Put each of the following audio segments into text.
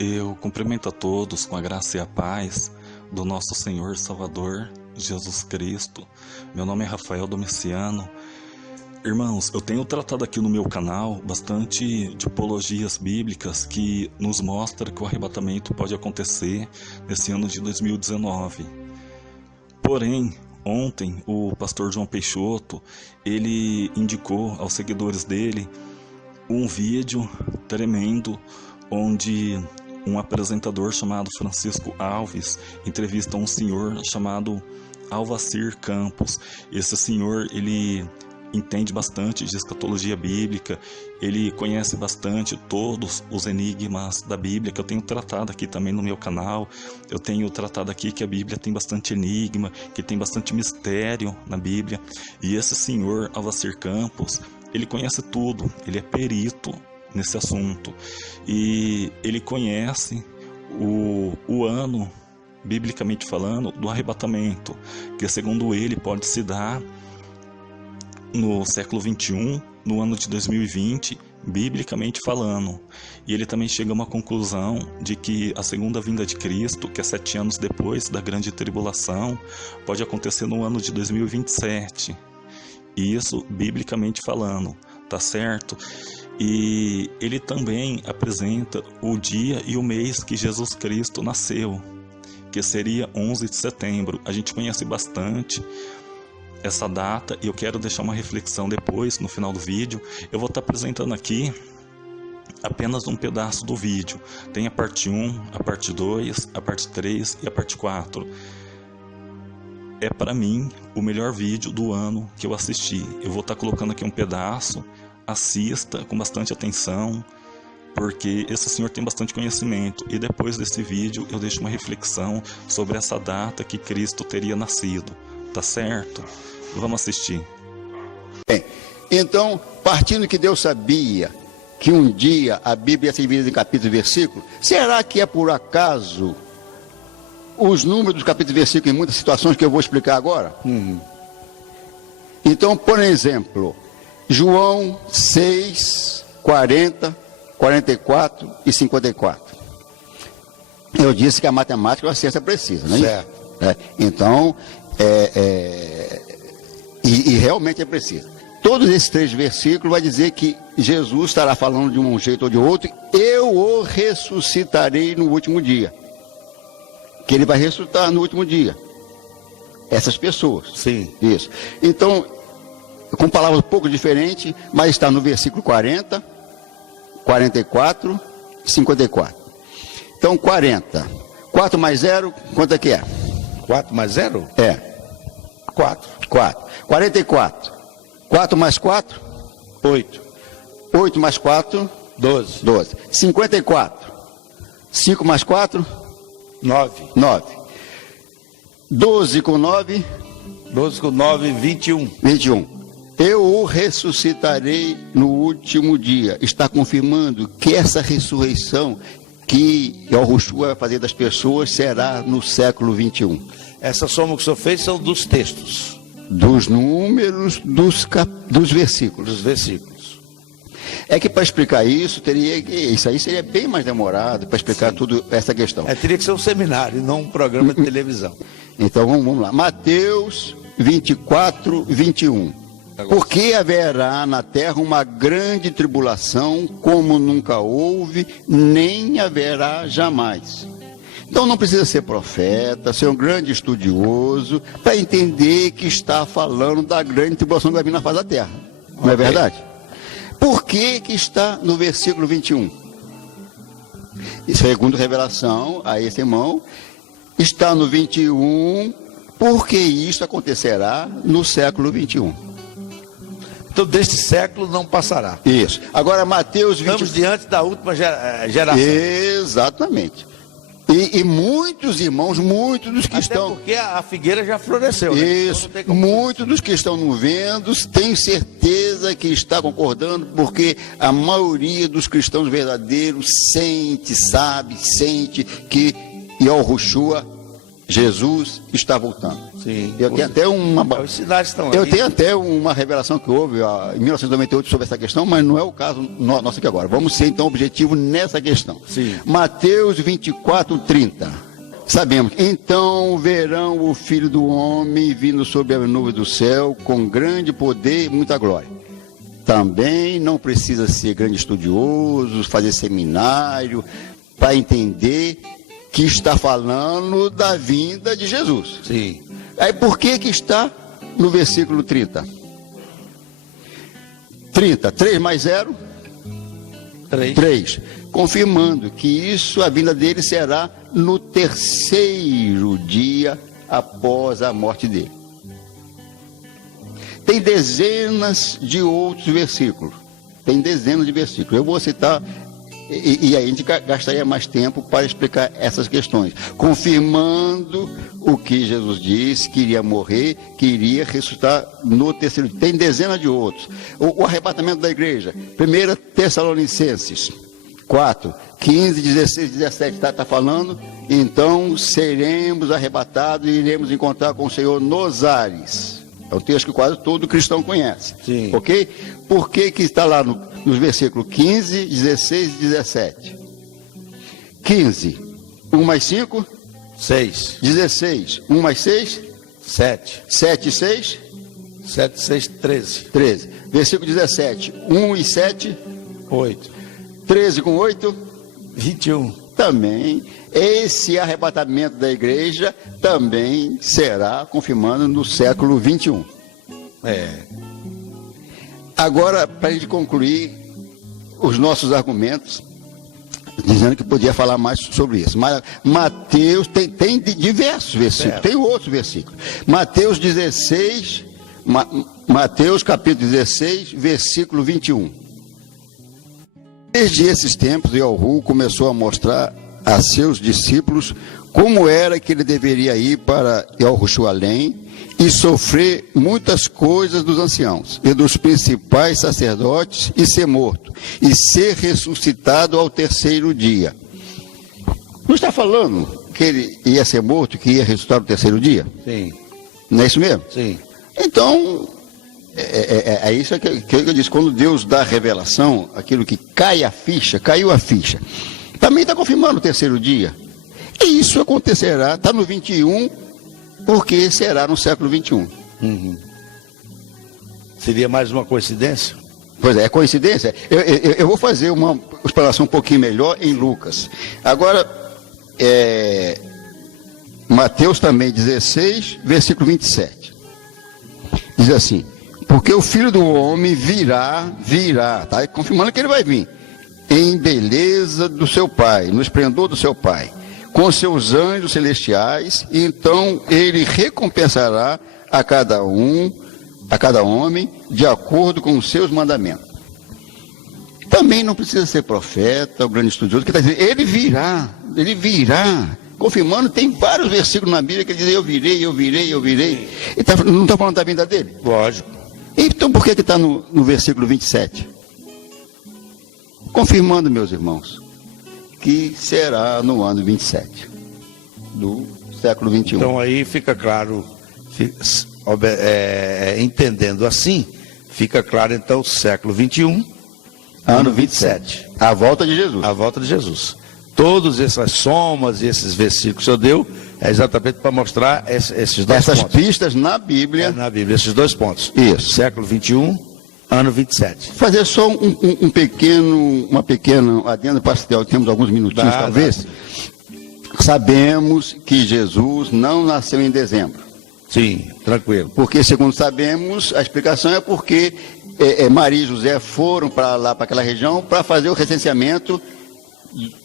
Eu cumprimento a todos com a graça e a paz do nosso Senhor e Salvador, Jesus Cristo. Meu nome é Rafael Domiciano. Irmãos, eu tenho tratado aqui no meu canal bastante de apologias bíblicas que nos mostra que o arrebatamento pode acontecer nesse ano de 2019. Porém, ontem o pastor João Peixoto, ele indicou aos seguidores dele um vídeo tremendo onde um apresentador chamado Francisco Alves entrevista um senhor chamado Alvacir Campos. Esse senhor, ele entende bastante de escatologia bíblica, ele conhece bastante todos os enigmas da Bíblia, que eu tenho tratado aqui também no meu canal. Eu tenho tratado aqui que a Bíblia tem bastante enigma, que tem bastante mistério na Bíblia. E esse senhor Alvacir Campos, ele conhece tudo, ele é perito nesse assunto, e ele conhece o ano, biblicamente falando, do arrebatamento, que segundo ele pode se dar no século 21, no ano de 2020, biblicamente falando. E ele também chega a uma conclusão de que a segunda vinda de Cristo, que é 7 anos depois da grande tribulação, pode acontecer no ano de 2027. Isso biblicamente falando, tá certo? E ele também apresenta o dia e o mês que Jesus Cristo nasceu, que seria 11 de setembro. A gente conhece bastante essa data e eu quero deixar uma reflexão depois, no final do vídeo. Eu vou estar apresentando aqui apenas um pedaço do vídeo. Tem a parte 1, a parte 2, a parte 3 e a parte 4. É para mim o melhor vídeo do ano que eu assisti. Eu vou estar colocando aqui um pedaço. Assista com bastante atenção, porque esse senhor tem bastante conhecimento. E depois desse vídeo eu deixo uma reflexão sobre essa data que Cristo teria nascido. Tá certo? Vamos assistir. Bem, então, partindo que Deus sabia que um dia a Bíblia ia ser dividida em capítulo e versículo, será que é por acaso os números dos capítulos e versículos em muitas situações que eu vou explicar agora? Então, por exemplo, João 6, 40, 44 e 54. Eu disse que a matemática é uma ciência precisa, não é certo. Isso? Então, realmente é preciso. Todos esses 3 versículos vai dizer que Jesus estará falando de um jeito ou de outro. Eu o ressuscitarei no último dia. Que ele vai ressuscitar no último dia. Essas pessoas. Sim. Isso. Então, com palavras um pouco diferentes, mas está no versículo 40, 44 e 54. Então, 40. 4 mais 0, quanto é que é? 4 mais 0? É. 4. 4. 44. 4 mais 4? 8. 8 mais 4? 12. 12. 54. 5 mais 4? 9. 9. 12 com 9? 12 com 9, 21. 21. Eu o ressuscitarei no último dia. Está confirmando que essa ressurreição que Yahushua vai fazer das pessoas será no século 21. Essa soma que o senhor fez são dos textos. Dos números dos versículos. Dos versículos. É que para explicar isso, isso aí seria bem mais demorado para explicar tudo essa questão. Teria que ser um seminário, não um programa de televisão. Então vamos lá. Mateus 24, 21. Porque haverá na terra uma grande tribulação, como nunca houve, nem haverá jamais. Então não precisa ser profeta, ser um grande estudioso, para entender que está falando da grande tribulação que vai vir na face da terra. Não é verdade? Por que está no versículo 21? Segundo revelação a esse irmão, está no 21, porque isso acontecerá no século 21. Então, deste século não passará. Isso. Agora, Mateus 20... Estamos diante da última geração. Exatamente. E muitos irmãos, muitos dos que Até estão... porque a figueira já floresceu, né? Isso. Então Muitos dos que estão no vendo, tenho certeza que está concordando, porque a maioria dos cristãos verdadeiros sente que Yahushua Jesus está voltando. Sim. Eu tenho até Os sinais estão eu aí. tenho até uma revelação que houve em 1998 sobre essa questão, mas não é o caso nosso aqui agora. Vamos ser então objetivo nessa questão. Sim. Mateus 24:30. Sabemos, então verão o Filho do Homem vindo sobre a nuvem do céu com grande poder e muita glória. Também não precisa ser grande estudioso, fazer seminário, para entender que está falando da vinda de Jesus. Sim. Aí por que está no versículo 30? 30, 3 mais 0? 3. Confirmando que isso, a vinda dele será no terceiro dia após a morte dele. Tem dezenas de outros versículos. Eu vou citar, e aí a gente gastaria mais tempo para explicar essas questões. Confirmando o que Jesus disse, que iria morrer, que iria ressuscitar no terceiro dia. Tem dezenas de outros. O arrebatamento da igreja. 1 Tessalonicenses 4, 15, 16, 17, está falando. Então seremos arrebatados e iremos encontrar com o Senhor nos ares. É um texto que quase todo cristão conhece. Sim. Ok? Por que está lá nos versículos 15, 16 e 17? 15, 1 mais 5? 6. 16, 1 mais 6? 7. 7 e 6? 7, 6, 13. 13. Versículo 17, 1 e 7? 8. 13 com 8? 21. Também. Esse arrebatamento da igreja também será confirmado no século 21. Agora, para a gente concluir os nossos argumentos, dizendo que podia falar mais sobre isso. Mas Mateus tem diversos versículos, tem outros versículos. Mateus 16, Mateus capítulo 16, versículo 21. Desde esses tempos, Yahu começou a mostrar a seus discípulos como era que ele deveria ir para Jerusalém e sofrer muitas coisas dos anciãos e dos principais sacerdotes e ser morto e ser ressuscitado ao terceiro dia. Não está falando que ele ia ser morto, que ia ressuscitar no terceiro dia? Sim. Não é isso mesmo? Sim. Então, é isso que eu disse. Quando Deus dá a revelação, aquilo que caiu a ficha, também está confirmando o terceiro dia. E isso acontecerá, está no 21, porque será no século 21. Uhum. Seria mais uma coincidência? Pois é coincidência. Eu vou fazer uma explanação um pouquinho melhor em Lucas. Agora, Mateus também 16, versículo 27. Diz assim: porque o Filho do Homem virá, está confirmando que ele vai vir, em beleza do seu Pai, no esplendor do seu Pai, com seus anjos celestiais, e então ele recompensará a cada homem, de acordo com os seus mandamentos. Também não precisa ser profeta, o grande estudioso, que está dizendo, ele virá, confirmando, tem vários versículos na Bíblia que dizem, eu virei. Não está falando da vinda dele? Lógico. Então por que está no versículo 27? Confirmando, meus irmãos, que será no ano 27 do século 21. Então aí fica claro, entendendo assim, fica claro então século 21, ano 27. A volta de Jesus. A volta de Jesus. Todas essas somas e esses versículos que eu deu é exatamente para mostrar esses dois Essas pontos. pistas na Bíblia. Na Bíblia, esses dois pontos. Isso. Século 21, ano 27. Fazer só uma pequena adendo parcial, temos alguns minutinhos talvez. Sabemos que Jesus não nasceu em dezembro. Sim, tranquilo. Porque, segundo sabemos, a explicação é porque Maria e José foram para lá, para aquela região, para fazer o recenseamento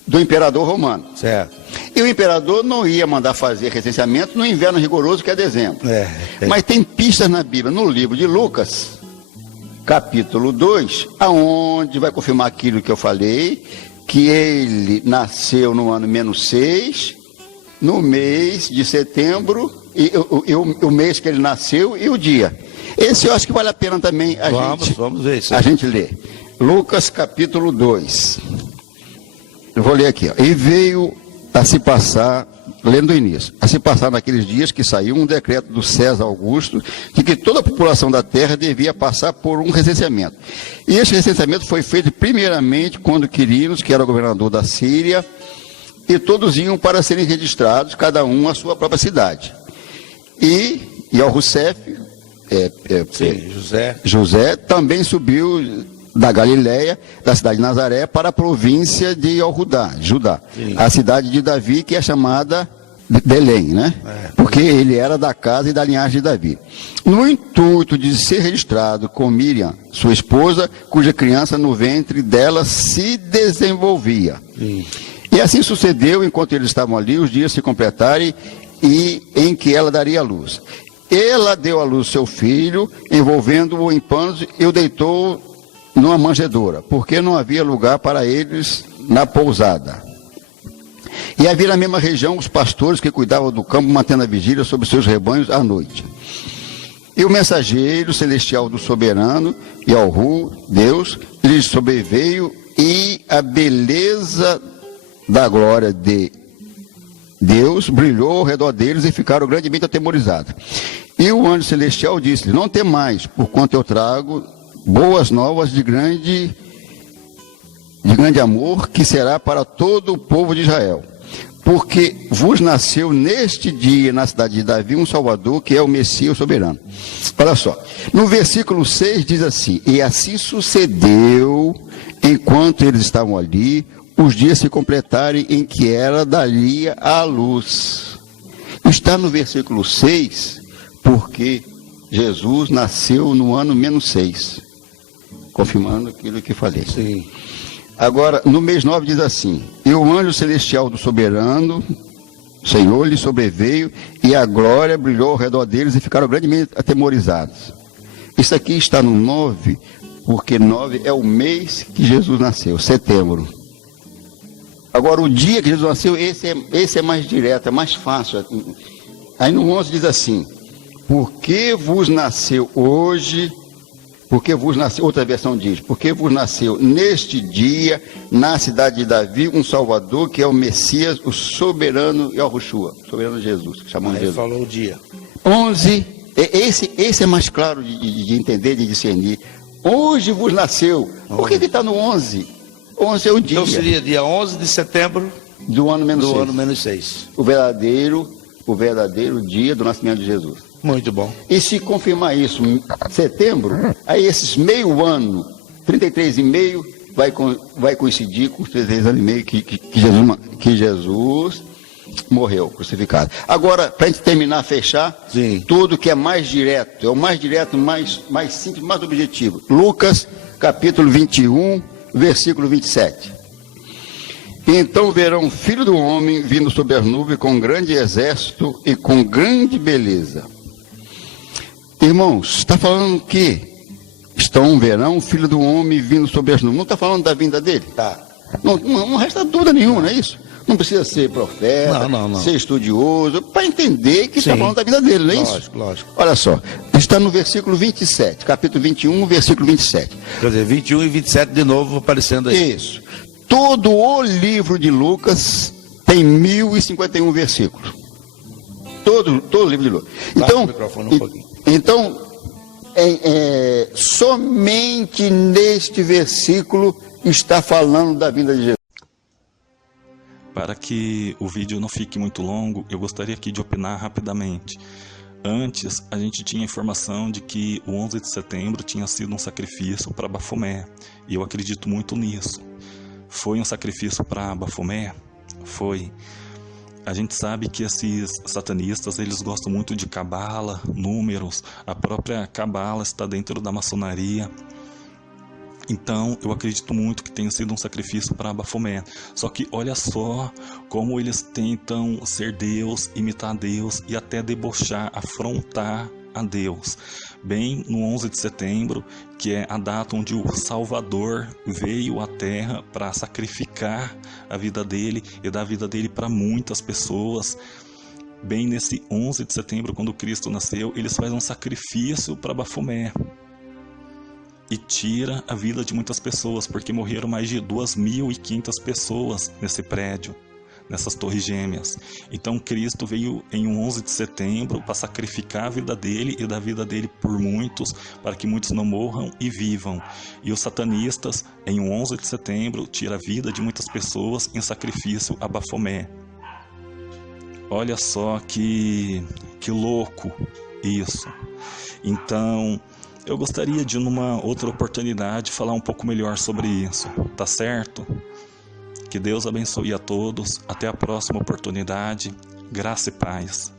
do imperador romano. Certo. E o imperador não ia mandar fazer recenseamento no inverno rigoroso, que é dezembro. Mas tem pistas na Bíblia, no livro de Lucas, capítulo 2, aonde vai confirmar aquilo que eu falei, que ele nasceu no ano -6, no mês de setembro, e o mês que ele nasceu e o dia. Esse eu acho que vale a pena também Vamos ver isso. A gente ler. Lucas capítulo 2. Eu vou ler aqui. Ó. E veio a se passar lendo do início. A se passar naqueles dias que saiu um decreto do César Augusto de que toda a população da terra devia passar por um recenseamento. E esse recenseamento foi feito primeiramente quando Quirinos, que era o governador da Síria, e todos iam para serem registrados, cada um à sua própria cidade. E ao Rousseff, José também subiu da Galileia, da cidade de Nazaré, para a província de Judá, a cidade de Davi, que é chamada Belém, né? Porque ele era da casa e da linhagem de Davi. No intuito de ser registrado com Miriam, sua esposa, cuja criança no ventre dela se desenvolvia. E assim sucedeu, enquanto eles estavam ali, os dias se completarem e em que ela daria à luz. Ela deu à luz seu filho, envolvendo-o em panos e o deitou numa manjedoura, porque não havia lugar para eles na pousada. E havia na mesma região os pastores que cuidavam do campo, mantendo a vigília sobre seus rebanhos à noite. E o mensageiro celestial do soberano, Yahu, Deus, lhes sobreveio, e a beleza da glória de Deus brilhou ao redor deles e ficaram grandemente atemorizados. E o anjo celestial disse-lhe: não temais, porquanto eu trago boas novas de grande amor, que será para todo o povo de Israel. Porque vos nasceu neste dia, na cidade de Davi, um Salvador, que é o Messias soberano. Olha só, no versículo 6 diz assim: e assim sucedeu, enquanto eles estavam ali, os dias se completarem em que ela daria à luz. Está no versículo 6, porque Jesus nasceu no ano -6. Confirmando aquilo que falei. Sim. Agora, no mês 9 diz assim: e o anjo celestial do soberano, Senhor, lhe sobreveio, e a glória brilhou ao redor deles, e ficaram grandemente atemorizados. Isso aqui está no 9, porque 9 é o mês que Jesus nasceu, setembro. Agora, o dia que Jesus nasceu, esse é mais direto, é mais fácil. Aí no 11 diz assim: porque vos nasceu hoje... Porque vos nasceu, outra versão diz, porque vos nasceu neste dia, na cidade de Davi, um Salvador, que é o Messias, o soberano Yahushua, soberano Jesus, que chamamos de Jesus. Falou o dia. 11, esse é mais claro de entender, de discernir. Hoje vos nasceu. Por que está no 11? 11 é o dia. Então seria dia 11 de setembro do ano -6. O verdadeiro dia do nascimento de Jesus. Muito bom. E se confirmar isso em setembro, aí esses meio ano, 33,5, vai coincidir com os 33 anos e meio que Jesus morreu, crucificado. Agora, para a gente terminar, fechar, sim, tudo que é mais direto, é o mais direto, mais simples, mais objetivo. Lucas, capítulo 21, versículo 27. Então verão o Filho do Homem vindo sobre as nuvens com grande exército e com grande beleza. Irmãos, está falando que verão o Filho do Homem vindo sobre as nuvens. Não está falando da vinda dele? Tá. Não resta dúvida nenhuma, não é isso? Não precisa ser profeta, não. ser estudioso, para entender que está falando da vida dele, não é isso? Lógico. Olha só, está no versículo 27, capítulo 21, versículo 27. Quer dizer, 21 e 27 de novo aparecendo aí. Isso. Todo o livro de Lucas tem 1051 versículos. Todo o livro de Lucas. Então, somente neste versículo está falando da vinda de Jesus. Para que o vídeo não fique muito longo, eu gostaria aqui de opinar rapidamente. Antes, a gente tinha informação de que o 11 de setembro tinha sido um sacrifício para Bafomé, e eu acredito muito nisso. Foi um sacrifício para Bafomé? Foi. A gente sabe que esses satanistas, eles gostam muito de cabala, números, a própria cabala está dentro da maçonaria. Então, eu acredito muito que tenha sido um sacrifício para Bafomé. Só que olha só como eles tentam ser Deus, imitar Deus e até debochar, afrontar a Deus. Bem no 11 de setembro, que é a data onde o Salvador veio à Terra para sacrificar a vida dele e dar a vida dele para muitas pessoas. Bem nesse 11 de setembro, quando Cristo nasceu, eles fazem um sacrifício para Bafomé e tira a vida de muitas pessoas, porque morreram mais de 2.500 pessoas nesse prédio, nessas torres gêmeas. Então Cristo veio em um 11 de setembro para sacrificar a vida dele e da vida dele por muitos, para que muitos não morram e vivam. E os satanistas, em um 11 de setembro, tiram a vida de muitas pessoas em sacrifício a Bafomé. Olha só que louco isso. Então, eu gostaria de, numa outra oportunidade, falar um pouco melhor sobre isso, tá certo? Que Deus abençoe a todos. Até a próxima oportunidade. Graça e paz.